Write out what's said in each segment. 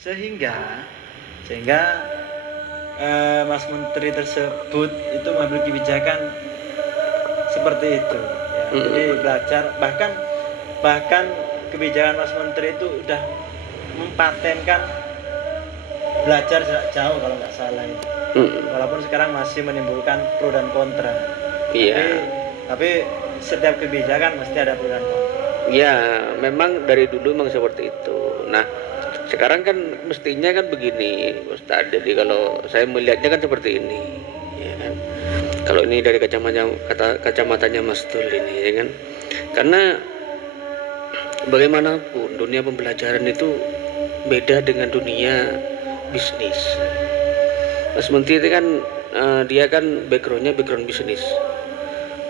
sehingga Mas Menteri tersebut itu mengambil kebijakan seperti itu ya. Jadi belajar, bahkan kebijakan Mas Menteri itu udah mempatenkan belajar jarak jauh kalau nggak salah itu. Walaupun sekarang masih menimbulkan pro dan kontra. Iya. Tapi setiap kebijakan mesti ada pro dan kontra. Ya, memang dari dulu memang seperti itu. Nah, sekarang kan mestinya kan begini, Ustaz. Jadi kalau saya melihatnya kan seperti ini, ya kan. Kalau ini dari kacamatanya Mas Tul ini, ya kan. Karena bagaimanapun dunia pembelajaran itu beda dengan dunia bisnis. Mas Menteri itu kan dia kan background bisnis.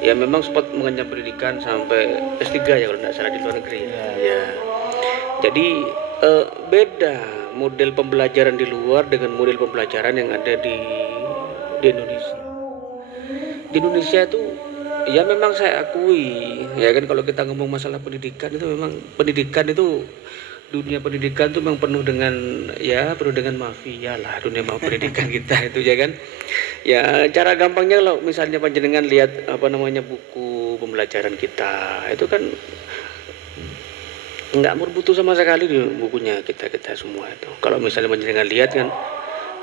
Ya memang sempat mengenyam pendidikan sampai S3 ya kalau tidak salah di luar negeri. Ya. Jadi beda model pembelajaran di luar dengan model pembelajaran yang ada di Indonesia. Di Indonesia itu ya memang saya akui ya kan, kalau kita ngomong masalah pendidikan itu memang dunia pendidikan itu memang penuh dengan mafia lah, dunia pendidikan kita itu ya kan. Ya cara gampangnya kalau misalnya panjenengan lihat buku pembelajaran kita itu kan nggak berbutuh sama sekali di bukunya kita semua itu. Kalau misalnya panjenengan lihat kan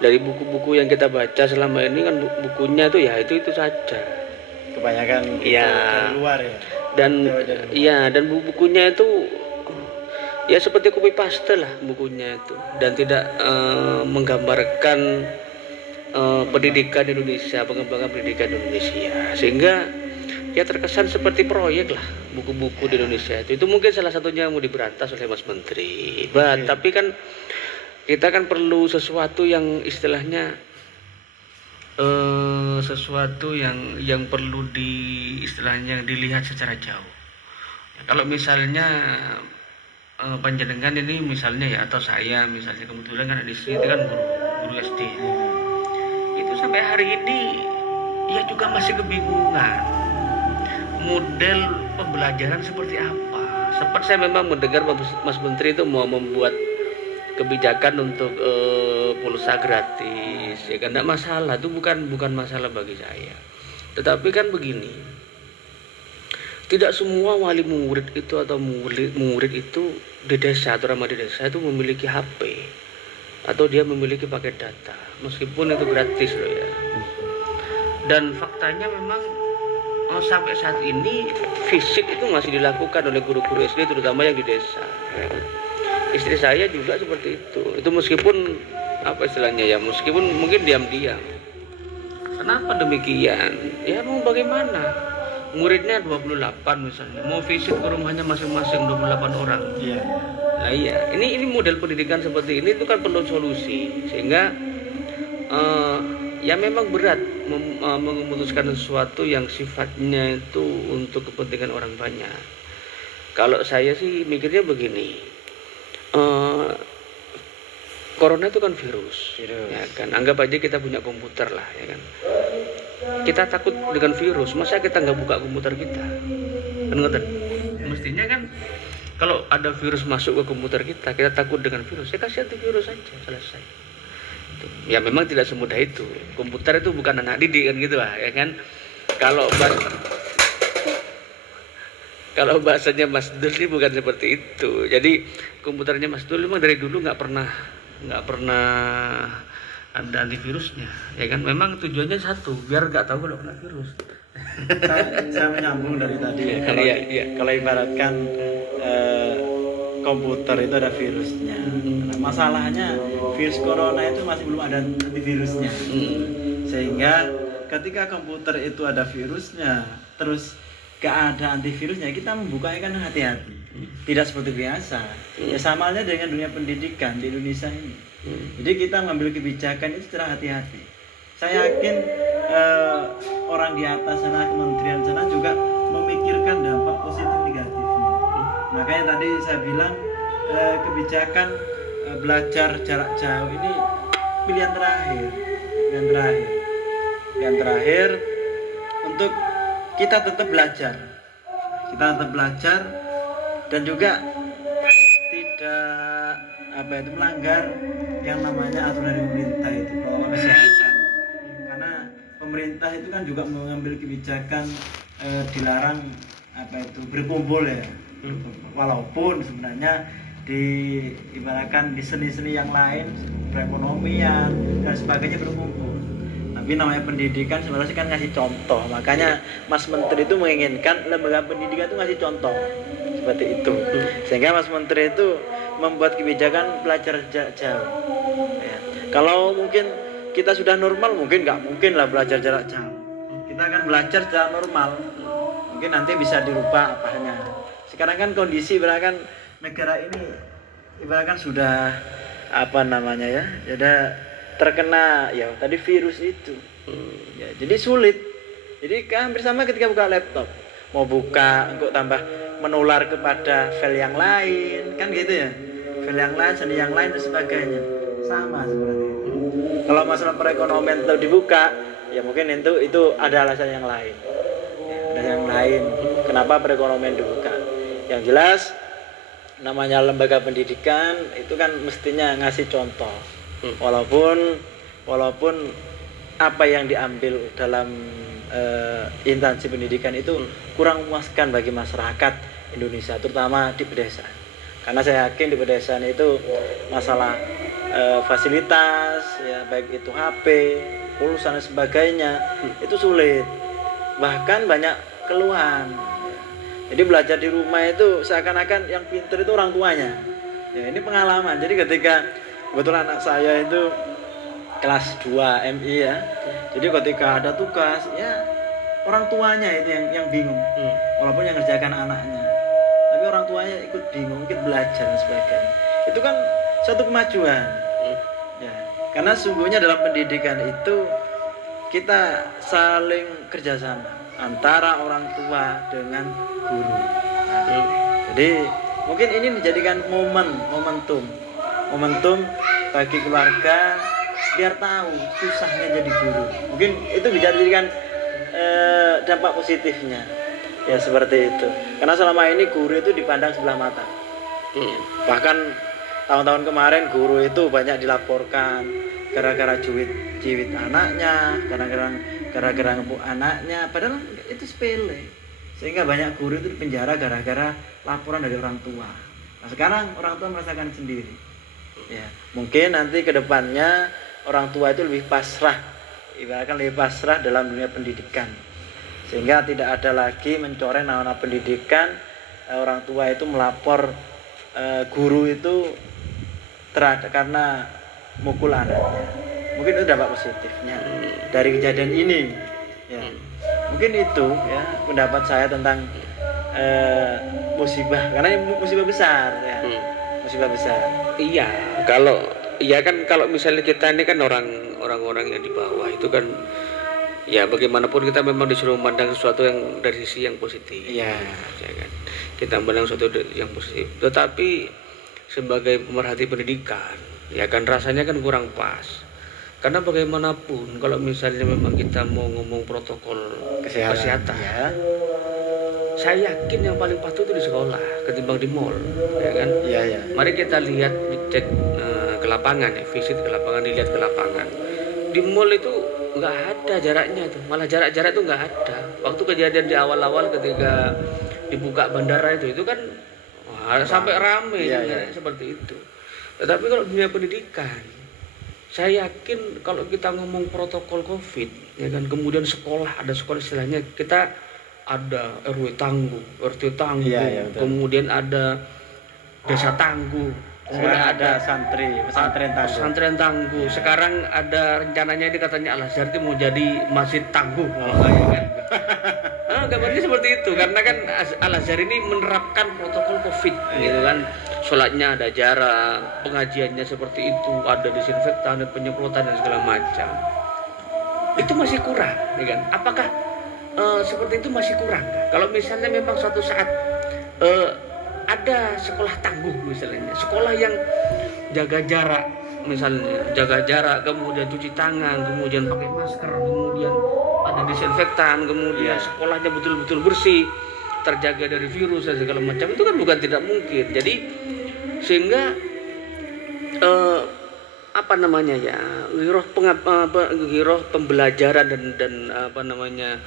dari buku-buku yang kita baca selama ini kan bukunya itu ya itu saja. Kebanyakan dari luar ya. Dan bukunya itu ya seperti copy paste lah bukunya itu, dan tidak menggambarkan pendidikan Indonesia, pengembangan pendidikan Indonesia, sehingga ya terkesan seperti proyek lah buku-buku di Indonesia itu mungkin salah satunya mau diberantas oleh Mas Menteri. Tapi kan kita kan perlu sesuatu yang istilahnya sesuatu yang perlu dilihat secara jauh. Kalau misalnya panjenengan ini misalnya ya, atau saya misalnya kebetulan kan di sini kan guru SD itu sampai hari ini ya juga masih kebingungan model pembelajaran seperti apa. Sempat saya memang mendengar Mas Menteri itu mau membuat kebijakan untuk pulsa gratis, ya kan, tidak masalah, itu bukan masalah bagi saya. Tetapi kan begini, tidak semua wali murid itu atau murid itu di desa atau ramah di desa itu memiliki HP atau dia memiliki paket data, meskipun itu gratis loh ya. Dan faktanya memang sampai saat ini fisik itu masih dilakukan oleh guru-guru SD terutama yang di desa. Istri saya juga seperti itu meskipun meskipun mungkin diam-diam. Kenapa demikian? Ya mau bagaimana, muridnya 28 misalnya, mau visit ke rumahnya masing-masing 28 orang. Iya. Nah iya, ini model pendidikan seperti ini itu kan perlu solusi, sehingga ya memang berat memutuskan sesuatu yang sifatnya itu untuk kepentingan orang banyak. Kalau saya sih mikirnya begini, corona itu kan virus. Ya kan, anggap aja kita punya komputer lah ya kan, kita takut dengan virus, masa kita nggak buka komputer kita kan? Mestinya kan kalau ada virus masuk ke komputer kita takut dengan virus, ya kasih antivirus saja, selesai. Ya memang tidak semudah itu, komputer itu bukan anak didik kan gitu lah ya kan. Kalau bahasanya Mas Dul ini bukan seperti itu. Jadi komputernya Mas Dul memang dari dulu nggak pernah ada antivirusnya, ya kan. Memang tujuannya satu, biar nggak tahu kalau kena virus. Saya menyambung dari tadi. Kalau ibaratkan komputer itu ada virusnya. Nah, masalahnya virus corona itu masih belum ada antivirusnya. Sehingga ketika komputer itu ada virusnya, terus gak ada antivirusnya, kita membukanya kan hati-hati, tidak seperti biasa. Ya sama halnya dengan dunia pendidikan di Indonesia ini. Jadi kita mengambil kebijakan itu secara hati-hati. Saya yakin orang di atas sana, kementerian sana juga memikirkan dampak positif negatifnya. Makanya tadi saya bilang kebijakan belajar jarak jauh ini pilihan terakhir untuk kita tetap belajar dan juga tidak melanggar yang namanya aturan dari pemerintah itu protokol kesehatan. Karena pemerintah itu kan juga mengambil kebijakan dilarang berkumpul ya. Walaupun sebenarnya ibaratkan di seni-seni yang lain, perekonomian dan sebagainya berkumpul. Tapi namanya pendidikan sebenarnya kan ngasih contoh. Makanya Mas Menteri itu menginginkan lembaga pendidikan itu ngasih contoh seperti itu. Sehingga Mas Menteri itu membuat kebijakan belajar jarak jauh. Ya. Kalau mungkin kita sudah normal, mungkin nggak mungkin lah belajar jarak jauh. Kita akan belajar secara normal. Mungkin nanti bisa dirubah apanya. Sekarang kan kondisi ibaratkan negara ini ibaratkan sudah terkena ya tadi virus itu. Ya, jadi sulit. Jadi hampir sama ketika buka laptop. Mau buka untuk tambah menular kepada file yang lain, kan gitu ya. File yang lain, seni yang lain dan sebagainya. Sama seperti itu. Kalau masalah perekonomian itu dibuka, ya mungkin itu ada alasan yang lain. Ya, ada yang lain. Kenapa perekonomian dibuka? Yang jelas namanya lembaga pendidikan itu kan mestinya ngasih contoh. Walaupun apa yang diambil dalam instansi pendidikan itu kurang memuaskan bagi masyarakat Indonesia, terutama di pedesaan. Karena saya yakin di pedesaan itu masalah fasilitas, ya baik itu HP, pulsa dan sebagainya itu sulit. Bahkan banyak keluhan. Jadi belajar di rumah itu seakan-akan yang pintar itu orang tuanya. Ya ini pengalaman. Jadi ketika kebetulan anak saya itu kelas 2 MI ya. Jadi ketika ada tugas ya orang tuanya itu yang bingung. Walaupun yang ngerjakan anaknya. Tapi orang tuanya ikut bingung, ikut belajar dan sebagainya. Itu kan suatu kemajuan. Ya. Karena sungguhnya dalam pendidikan itu kita saling kerjasama antara orang tua dengan guru. Jadi mungkin ini dijadikan momentum bagi keluarga biar tahu susahnya jadi guru. Mungkin itu bisa dijadikan dampak positifnya. Ya seperti itu. Karena selama ini guru itu dipandang sebelah mata. Bahkan tahun-tahun kemarin guru itu banyak dilaporkan gara-gara ciwit anaknya, gara-gara ngepuk anaknya, padahal itu sepele. Sehingga banyak guru itu dipenjara gara-gara laporan dari orang tua. Nah sekarang orang tua merasakan sendiri. Ya, mungkin nanti ke depannya orang tua itu lebih pasrah, ibaratkan lebih pasrah dalam dunia pendidikan. Sehingga tidak ada lagi mencoreng nama pendidikan, orang tua itu melapor guru itu karena mukul anaknya. Mungkin itu dampak positifnya dari kejadian ini. Ya. Mungkin itu ya pendapat saya tentang musibah, karena ini musibah besar ya. Musibah besar. Iya, kalau misalnya kita ini kan orang-orang yang di bawah itu kan ya bagaimanapun kita memang disuruh memandang sesuatu yang dari sisi yang positif. Iya, ya kan. Kita memandang sesuatu yang positif. Tetapi sebagai pemerhati pendidikan, ya kan rasanya kan kurang pas. Karena bagaimanapun kalau misalnya memang kita mau ngomong protokol kesehatan ya, saya yakin yang paling patuh itu di sekolah ketimbang di mall, ya kan? Iya, ya. Mari kita lihat, cek ke lapangan ya, visit ke lapangan, dilihat ke lapangan. Di mall itu nggak ada jaraknya tuh, malah jarak-jarak tuh nggak ada. Waktu kejadian di awal-awal ketika dibuka bandara itu kan sampai rame ya, seperti itu. Tetapi kalau dunia pendidikan, saya yakin kalau kita ngomong protokol COVID, ya kan, kemudian sekolah, ada sekolah istilahnya kita ada RW tangguh, RT tangguh, kemudian ada desa tangguh, kemudian ada pesantren tangguh. Sekarang ada rencananya ini katanya Al-Azhar itu mau jadi masjid tangguh. Gambarnya seperti itu karena kan Al-Azhar ini menerapkan protokol COVID, gitu kan. Sholatnya ada jarak, pengajiannya seperti itu, ada disinfektan dan penyemprotan dan segala macam. Itu masih kurang, ya kan? Apakah seperti itu masih kurang? Kalau misalnya memang suatu saat ada sekolah tangguh misalnya, sekolah yang jaga jarak, misalnya jaga jarak, kemudian cuci tangan, kemudian pakai masker, kemudian ada disinfektan, kemudian sekolahnya betul-betul bersih, terjaga dari virus dan segala macam, itu kan bukan tidak mungkin. Jadi sehingga apa namanya ya, giroh pembelajaran dan apa namanya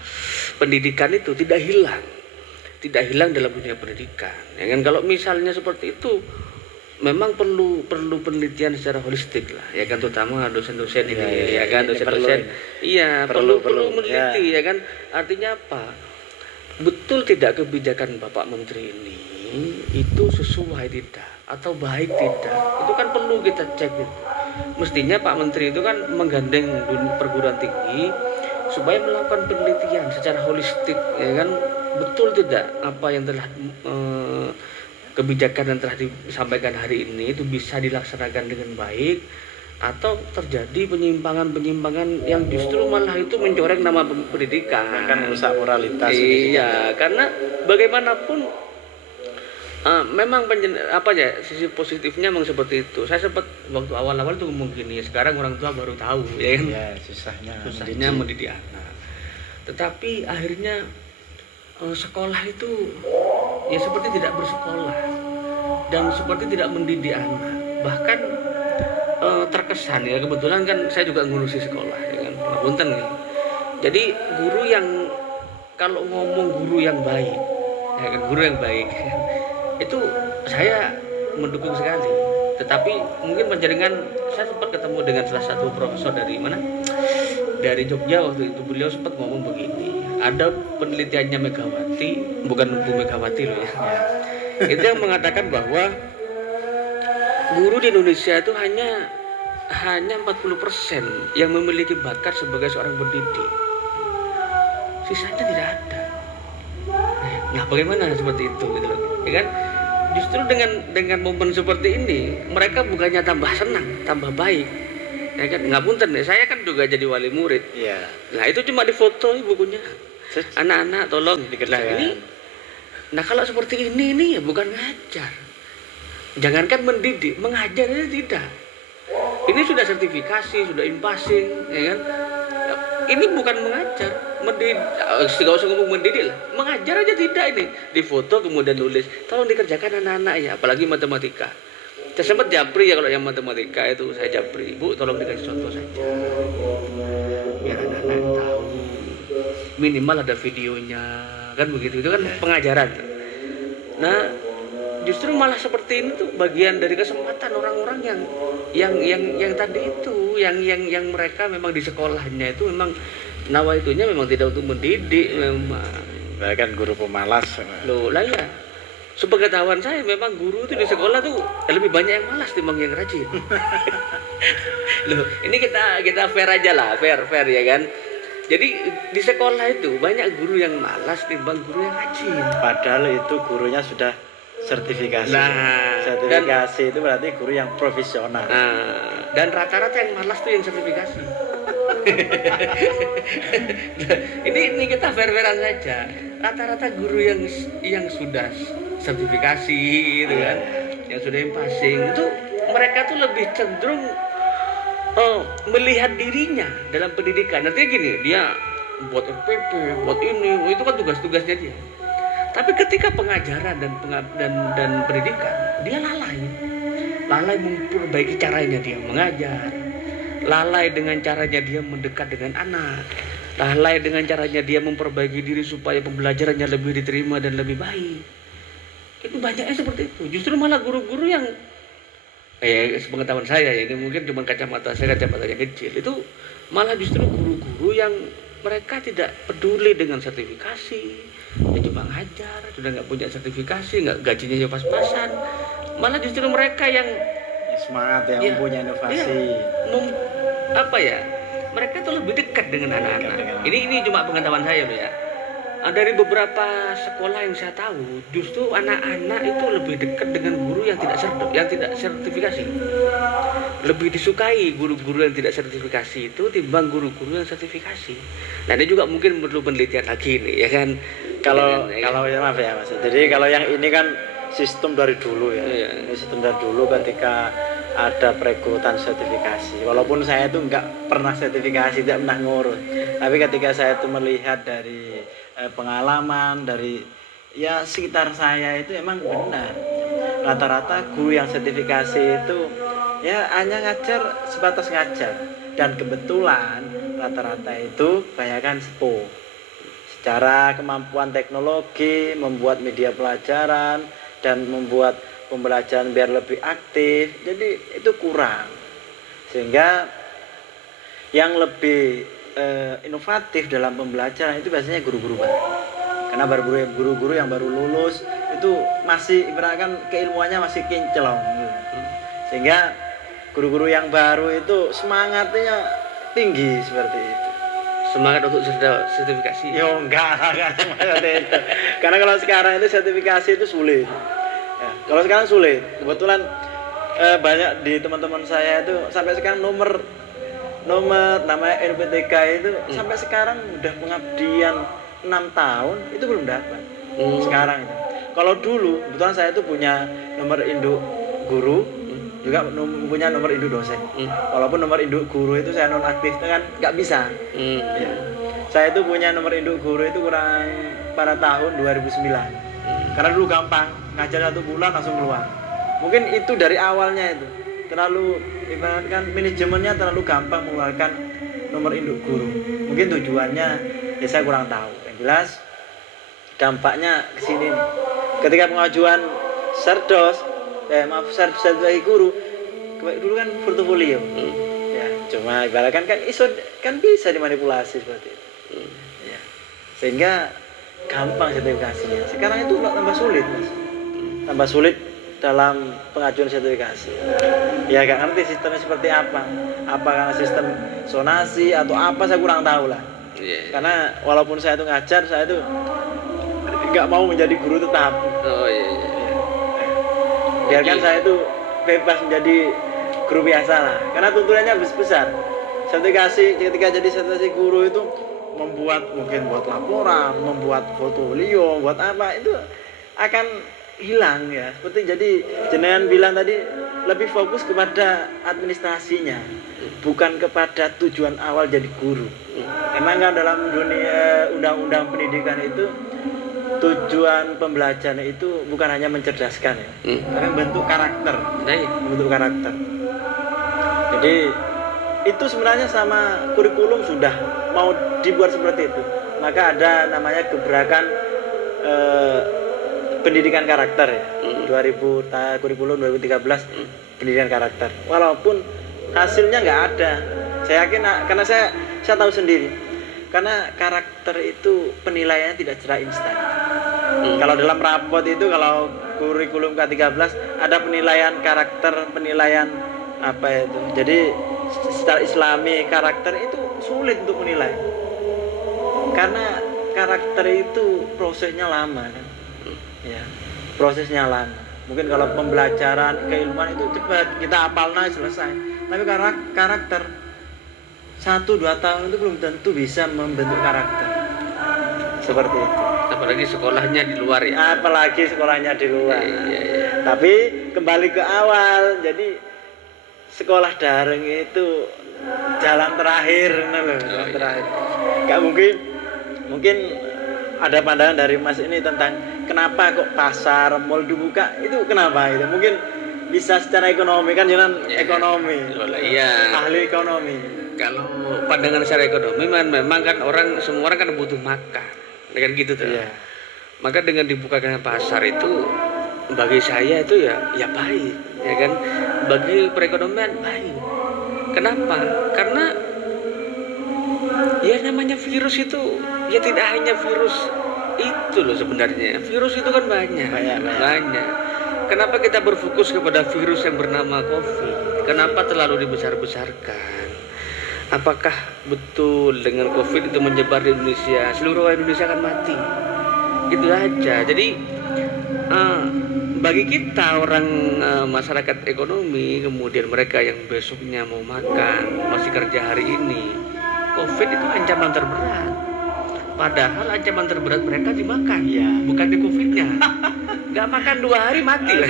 pendidikan itu tidak hilang dalam dunia pendidikan. Ya kan, kalau misalnya seperti itu memang perlu penelitian secara holistik lah, ya kan, terutama dosen-dosen ini, ya kan, dosen-dosen, iya perlu meneliti, ya kan, artinya apa? Betul tidak kebijakan Bapak Menteri ini itu sesuai tidak atau baik tidak? Itu kan perlu kita cek gitu. Mestinya Pak Menteri itu kan menggandeng perguruan tinggi supaya melakukan penelitian secara holistik, ya kan, betul tidak apa yang telah kebijakan yang telah disampaikan hari ini itu bisa dilaksanakan dengan baik, atau terjadi penyimpangan yang justru malah itu mencoreng nama pendidikan, kan merusak moralitas. Iya, karena bagaimanapun memang sisi positifnya memang seperti itu. Saya sempat waktu awal-awal tuh ngomong gini, sekarang orang tua baru tahu, ya kan, susahnya mendidik anak. Tetapi akhirnya sekolah itu ya seperti tidak bersekolah dan seperti tidak mendidik anak. Bahkan terkesan, ya kebetulan kan saya juga ngurusi sekolah, ya kan, ngapunten ya. Jadi guru yang, kalau ngomong guru yang baik, ya kan, guru yang baik itu saya mendukung sekali. Tetapi mungkin penjaringan, saya sempat ketemu dengan salah satu profesor dari mana, dari Jogja waktu itu. Beliau sempat ngomong begini, ada penelitiannya Megawati, bukan Bu Megawati loh ya, itu yang mengatakan bahwa guru di Indonesia itu hanya 40% yang memiliki bakat sebagai seorang pendidik, sisanya tidak ada. Nah, bagaimana seperti itu gitu loh, ya kan? Justru dengan momen seperti ini mereka bukannya tambah senang, tambah baik, ya kan? Ngapunten ya, saya kan juga jadi wali murid. Iya. Nah, itu cuma difoto bukunya. Anak-anak tolong dikerjakan. Nah, kalau seperti ini ya bukan ngajar. Jangankan mendidik, mengajar itu tidak. Ini sudah sertifikasi, sudah impasing, ya kan? Ini bukan mengajar, tidak usah ngomong mendidik lah, mengajar aja tidak. Ini difoto kemudian nulis, tolong dikerjakan anak-anak ya, apalagi matematika. Saya sempat japri ya, kalau yang matematika itu saya japri, Bu tolong dikasih contoh saja, biar anak-anak tahu, minimal ada videonya, kan begitu, itu kan pengajaran. Nah, justru malah seperti ini tuh bagian dari kesempatan orang-orang yang tadi itu, yang mereka memang di sekolahnya itu memang nawaitunya memang tidak untuk mendidik, memang bahkan guru pemalas loh lah ya. Sepengetahuan saya memang guru itu di sekolah tuh lebih banyak yang malas timbang yang rajin. Loh, ini kita fair aja lah, fair ya kan. Jadi di sekolah itu banyak guru yang malas timbang guru yang rajin. Padahal itu gurunya sudah sertifikasi. Nah, sertifikasi itu berarti guru yang profesional. Nah, dan rata-rata yang malas tuh yang sertifikasi. ini kita fair-fairan saja. Rata-rata guru yang sudah sertifikasi gitu kan, yang sudah passing itu, mereka tuh lebih cenderung melihat dirinya dalam pendidikan. Artinya gini, dia buat RPP, buat ini, itu kan tugas-tugasnya dia. Tapi ketika pengajaran dan pendidikan, dia lalai memperbaiki caranya dia mengajar, lalai dengan caranya dia mendekat dengan anak, lalai dengan caranya dia memperbaiki diri supaya pembelajarannya lebih diterima dan lebih baik. Itu banyaknya seperti itu. Justru malah guru-guru yang sepengetahuan saya, ini mungkin cuma kacamata yang kecil, itu malah justru guru-guru yang mereka tidak peduli dengan sertifikasi. Dia cuma ngajar, sudah nggak punya sertifikasi, nggak, gajinya ya pas-pasan. Malah justru mereka yang semangat, yang punya inovasi. Mereka tuh lebih dekat dengan anak-anak. Ini cuma pengetahuan saya loh ya. Dari beberapa sekolah yang saya tahu, justru anak-anak itu lebih dekat dengan guru yang tidak sertifikasi. Lebih disukai guru-guru yang tidak sertifikasi itu timbang guru-guru yang sertifikasi. Nah, ini juga mungkin perlu penelitian lagi nih, ya kan. Kalau maaf ya Mas. Jadi kalau yang ini kan sistem dari dulu ya. Ini sistem dari dulu ketika ada perekrutan sertifikasi. Walaupun saya itu nggak pernah sertifikasi, tidak pernah ngurus. Tapi ketika saya itu melihat dari pengalaman dari ya sekitar saya itu emang benar. Rata-rata guru yang sertifikasi itu ya hanya ngajar sebatas ngajar, dan kebetulan rata-rata itu kebanyakan sepuh. Secara kemampuan teknologi membuat media pelajaran dan membuat pembelajaran biar lebih aktif, jadi itu kurang. Sehingga yang lebih inovatif dalam pembelajaran itu biasanya guru-guru baru. Karena guru-guru yang baru lulus itu masih ibaratkan keilmuannya masih kinclong. Sehingga guru-guru yang baru itu semangatnya tinggi seperti itu. Semangat untuk sertifikasi? Yo enggak seperti itu. Karena kalau sekarang itu sertifikasi itu sulit. Ya, kalau sekarang sulit. Kebetulan banyak di teman-teman saya itu sampai sekarang nomor namanya RPTK itu sampai sekarang udah pengabdian 6 tahun itu belum dapat. Sekarang itu. Kalau dulu kebetulan saya itu punya nomor induk guru, juga punya nomor induk dosen. Walaupun nomor induk guru itu saya nonaktif kan nggak bisa. Ya. Saya itu punya nomor induk guru itu kurang pada tahun 2009. Karena dulu gampang, ngajar 1 bulan langsung keluar. Mungkin itu dari awalnya itu terlalu ibaratkan manajemennya terlalu gampang mengeluarkan nomor induk guru. Mungkin tujuannya ya saya kurang tahu. Yang jelas dampaknya ke sini nih. Ketika pengajuan sertifikasi guru, dulu kan portofolio. Ya, cuma ibaratkan kan bisa dimanipulasi seperti itu. Ya. Sehingga gampang sertifikasinya. Sekarang itu tambah sulit, Mas. Tambah sulit dalam pengajuan sertifikasi. Ya gak ngerti sistemnya seperti apa. Apa karena sistem zonasi atau apa saya kurang tahu lah. Karena walaupun saya itu ngajar, saya itu nggak mau menjadi guru tetap. Biarkan saya itu bebas menjadi guru biasa lah. Karena tuntunannya besar. Sertifikasi ketika jadi sertifikasi guru itu buat laporan, membuat portofolio, buat apa itu akan hilang ya. Seperti jadi jenengan bilang tadi lebih fokus kepada administrasinya, bukan kepada tujuan awal jadi guru. Emang kan dalam dunia undang-undang pendidikan itu tujuan pembelajaran itu bukan hanya mencerdaskan ya, tapi membentuk karakter. Membentuk karakter. Jadi itu sebenarnya sama kurikulum sudah mau dibuat seperti itu. Maka ada namanya gebrakan pendidikan karakter ya. Kurikulum 2013 pendidikan karakter. Walaupun hasilnya nggak ada. Saya yakin karena saya tahu sendiri. Karena karakter itu penilaiannya tidak secara instan. Kalau dalam rapot itu kalau kurikulum K13 ada penilaian karakter, penilaian apa itu. Jadi secara Islami karakter itu sulit untuk menilai. Karena karakter itu prosesnya lama kan. Ya, prosesnya lama. Mungkin kalau pembelajaran keilmuan itu cepat, kita hafalnya selesai. Tapi karakter 1-2 tahun itu belum tentu bisa membentuk karakter seperti itu. Apalagi sekolahnya di luar ya. Apalagi sekolahnya di luar. Tapi kembali ke awal, jadi sekolah daring itu jalan terakhir, terakhir. Gak mungkin ada pandangan dari Mas ini tentang kenapa kok pasar mall dibuka itu kenapa itu? Mungkin bisa secara ekonomi kan jangan ekonomi. Ahli ekonomi. Kalau pandangan secara ekonomi memang kan semua orang kan butuh makan, dengan gitu tuh. Maka dengan dibukakan pasar itu bagi saya itu ya baik, ya kan? Bagi perekonomian baik. Kenapa? Karena ya namanya virus itu ya tidak hanya virus itu loh sebenarnya. Virus itu kan banyak. Kenapa kita berfokus kepada virus yang bernama COVID? Kenapa terlalu dibesar-besarkan? Apakah betul dengan COVID itu menyebar di Indonesia, seluruh orang Indonesia akan mati? Gitu aja. Jadi bagi kita orang masyarakat ekonomi, kemudian mereka yang besoknya mau makan, masih kerja hari ini, COVID itu ancaman terberat. Padahal ancaman terberat mereka dimakan, bukan di COVID-nya. Gak makan 2 hari mati lah.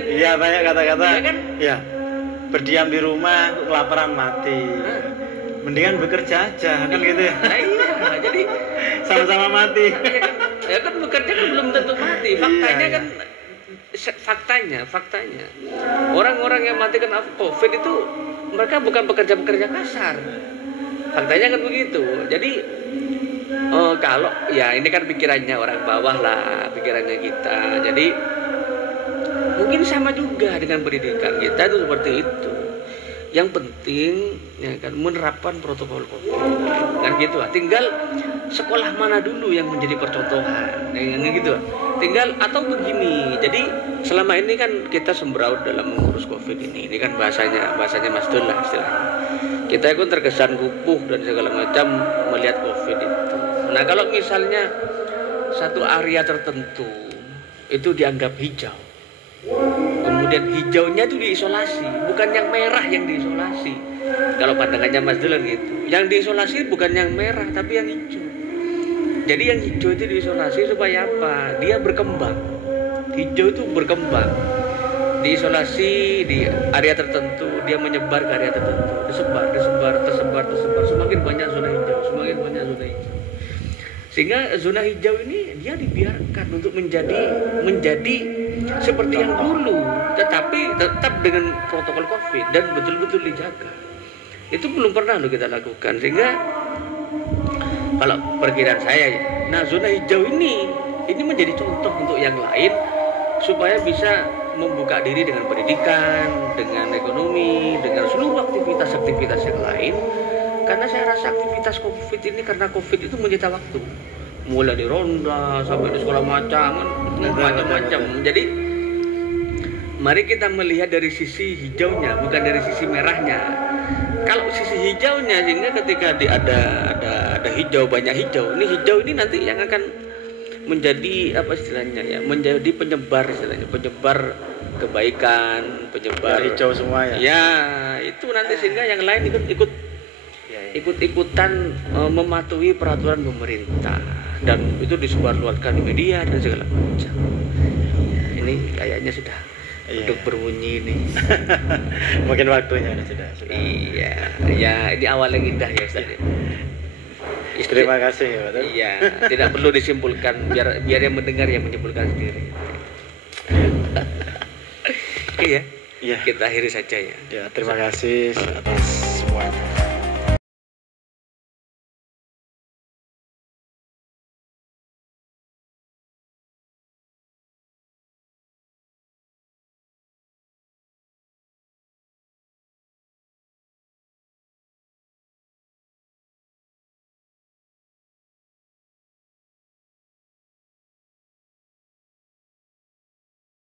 Iya, banyak kata-kata. Iya kan? Ya. Berdiam di rumah kelaparan mati. Mendingan bekerja aja kan gitu ya. Iya, jadi sama-sama mati. Ya kan bekerja kan belum tentu mati. Faktanya kan faktanya orang-orang yang mati kena COVID itu mereka bukan pekerja-pekerja kasar. Faktanya kan begitu. Jadi kalau ya ini kan pikirannya orang bawah lah, pikirannya kita. Jadi mungkin sama juga dengan pendidikan kita itu seperti itu. Yang penting ya kan menerapkan protokol COVID kan gitu lah. Tinggal sekolah mana dulu yang menjadi percontohan yang gitu lah. Tinggal atau begini. Jadi selama ini kan kita semberaut dalam mengurus COVID ini kan bahasanya Mas Dul lah istilahnya. Kita pun terkesan kupuh dan segala macam melihat COVID itu. Nah kalau misalnya satu area tertentu itu dianggap hijau, kemudian hijaunya itu diisolasi, bukan yang merah yang diisolasi. Kalau pandangannya Mas Dul gitu, yang diisolasi bukan yang merah tapi yang hijau. Jadi yang hijau itu diisolasi supaya apa? Dia berkembang. Hijau itu berkembang. Diisolasi di area tertentu, dia menyebar ke area tertentu, tersebar. Semakin banyak zona hijau. Sehingga zona hijau ini dia dibiarkan untuk menjadi seperti yang dulu, tetapi tetap dengan protokol COVID dan betul-betul dijaga. Itu belum pernah loh kita lakukan. Sehingga kalau perkiraan saya ya, nah zona hijau ini menjadi contoh untuk yang lain supaya bisa membuka diri dengan pendidikan, dengan ekonomi, dengan seluruh aktivitas yang lain. Karena saya rasa aktivitas COVID ini karena COVID itu menyita waktu. Mulai di ronda sampai di sekolah macam-macam. Jadi mari kita melihat dari sisi hijaunya, bukan dari sisi merahnya. Kalau sisi hijaunya, sehingga ketika ada hijau, banyak hijau. Ini hijau ini nanti yang akan menjadi apa istilahnya ya, menjadi penyebar kebaikan, penyebar hijau semua ya. Ya, itu nanti sehingga yang lain ikut-ikutan mematuhi peraturan pemerintah dan itu disebarluaskan di media dan segala macam. Ini kayaknya sudah untuk berbunyi ini. Mungkin waktunya sudah. Iya, ya ini awal yang indah ya Ustaz. Terima kasih ya Pak. Iya, tidak perlu disimpulkan, biar yang mendengar yang menyimpulkan sendiri. Oke ya. Kita akhiri saja ya. Ya, terima kasih atas semuanya.